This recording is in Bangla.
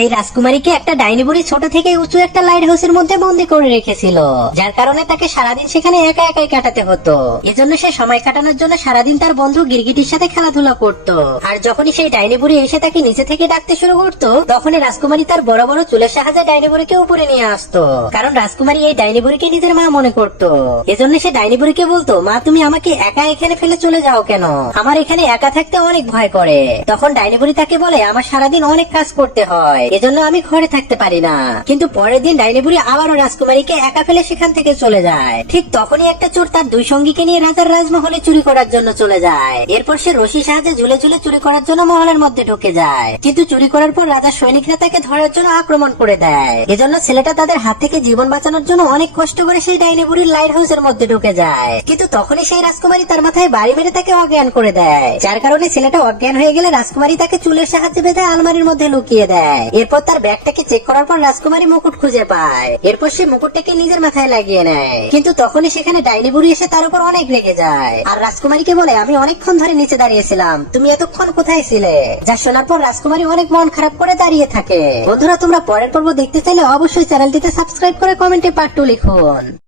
এই রাজকুমারীকে একটা ডাইনি বুড়ি ছোট থেকে উঁচু একটা লাইট হাউসের মধ্যে বন্দি করে রেখেছিল, যার কারণে তাকে সারাদিন সেখানে একা একাই কাটাতে হতো। এজন্য সে সময় কাটানোর জন্য সারাদিন তার বন্ধু গিরগিটির সাথে খেলাধুলা করত। আর যখনই সেই ডাইনি বুড়ি এসে তাকে নিচে থেকে ডাকতে শুরু করতো, তখনই রাজকুমারী তার বড় বড় চুলের সাহায্যে ডাইনি বুড়িকে উপরে নিয়ে আসতো, কারণ রাজকুমারী এই ডাইনি বুড়িকে নিজের মা মনে করতো। এজন্য সে ডাইনি বুড়িকে বলতো, মা তুমি আমাকে একা এখানে ফেলে চলে যাও কেন, আমার এখানে একা থাকতে অনেক ভয় করে। তখন ডাইনি বুড়ি তাকে বলে, আমার সারাদিন অনেক কাজ করতে হয়, এজন্য আমি ঘরে থাকতে পারি না। কিন্তু পরের দিন ডাইনি বুড়ি আবারও রাজকুমারীকে একা ফেলে সেখান থেকে চলে যায়। ঠিক তখনই একটা চোর তার দুই সঙ্গীকে নিয়ে রাজার রাজমহলে চুরি করার জন্য চলে যায়। এরপর সে রশির সাহায্যে ঝুলে ঝুলে চুরি করার জন্য মহলের মধ্যে ঢুকে যায়। কিন্তু চুরি করার পর রাজার সৈনিকরা তাকে ধরার জন্য আক্রমণ করে দেয়। এজন্য ছেলেটা তাদের হাত থেকে জীবন বাঁচানোর জন্য অনেক কষ্ট করে সেই ডাইনি বুড়ির লাইট হাউসের মধ্যে ঢুকে যায়। কিন্তু তখনই সেই রাজকুমারী তার মাথায় বাড়ি মেরে তাকে অজ্ঞান করে দেয়, যার কারণে ছেলেটা অজ্ঞান হয়ে গেলে রাজকুমারী তাকে চুলের সাহায্যে বেঁধে আলমারির মধ্যে লুকিয়ে দেয়। এরপর তার ব্যাগটাকে চেক করার পর রাজকুমারী মুকুট খুঁজে পায়। এরপর সে মুকুটটাকে নিজের মাথায় লাগিয়ে নেয়। কিন্তু তখনই সেখানে ডাইনি বুড়ি এসে তার উপর অনেক রেগে যায় আর রাজকুমারীকে বলে, আমি অনেকক্ষণ ধরে নিচে দাঁড়িয়েছিলাম, তুমি এতক্ষণ কোথায় ছিলে? যা শোনার পর রাজকুমারী অনেক মন খারাপ করে দাঁড়িয়ে থাকে। বন্ধুরা, তোমরা পরের পর্ব দেখতে চাইলে অবশ্যই চ্যানেলটিতে সাবস্ক্রাইব করে কমেন্টে পার্ট 2 লিখুন।